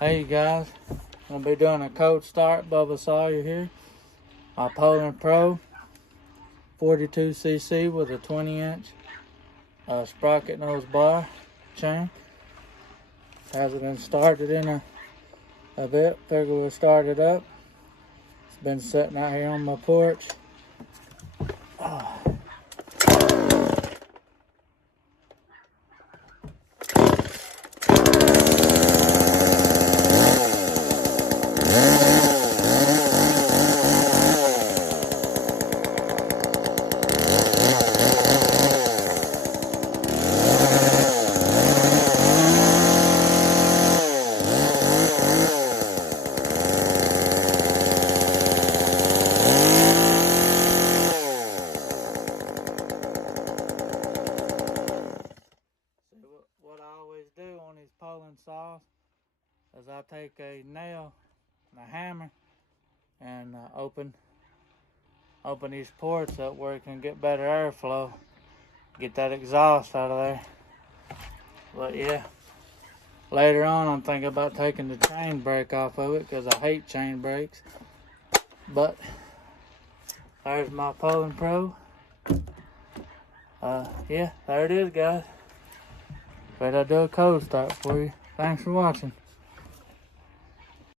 Hey guys, I'm gonna be doing a cold start. Bubba Sawyer here. My Poulan Pro 42cc with a 20-inch sprocket nose bar chain. Hasn't been started in a bit. Figure we'll start it up. It's been sitting out here on my porch. What I always do on these Poulan saws is I take a nail and a hammer and open these ports up where it can get better airflow, get that exhaust out of there. But yeah, later on I'm thinking about taking the chain brake off of it because I hate chain brakes. But there's my Poulan Pro. Yeah, there it is, guys. But I'll do a cold start for you. Thanks for watching.